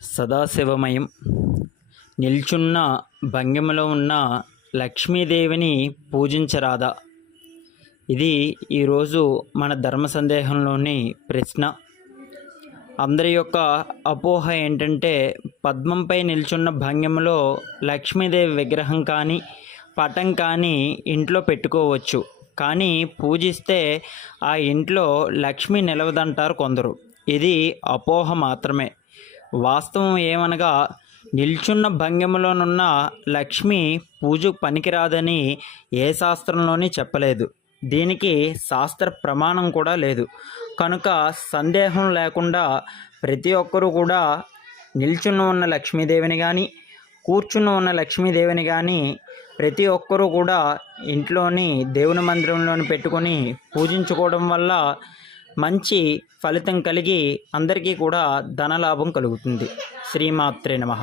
సదాశివమయం. నిల్చున్న భంగిమలో ఉన్న లక్ష్మీదేవిని పూజించరాదా? ఇది ఈరోజు మన ధర్మ సందేహంలోని ప్రశ్న. అందరి యొక్క అపోహ ఏంటంటే, పద్మంపై నిల్చున్న భంగిమలో లక్ష్మీదేవి విగ్రహం కానీ పటం కానీ ఇంట్లో పెట్టుకోవచ్చు, కానీ పూజిస్తే ఆ ఇంట్లో లక్ష్మి నిలవదంటారు కొందరు. ఇది అపోహ మాత్రమే. వాస్తవం ఏమనగా, నిల్చున్న భంగిమలోనున్న లక్ష్మి పూజకు పనికిరాదని ఏ శాస్త్రంలోని చెప్పలేదు. దీనికి శాస్త్ర ప్రమాణం కూడా లేదు. కనుక సందేహం లేకుండా ప్రతి ఒక్కరూ కూడా నిల్చున్న ఉన్న లక్ష్మీదేవిని కానీ కూర్చుని ఉన్న లక్ష్మీదేవిని కానీ ప్రతి ఒక్కరూ కూడా ఇంట్లోని దేవుని మందిరంలోని పెట్టుకొని పూజించుకోవడం వల్ల మంచి ఫలితం కలిగి అందరికీ కూడా ధనలాభం కలుగుతుంది. శ్రీమాత్రే నమః.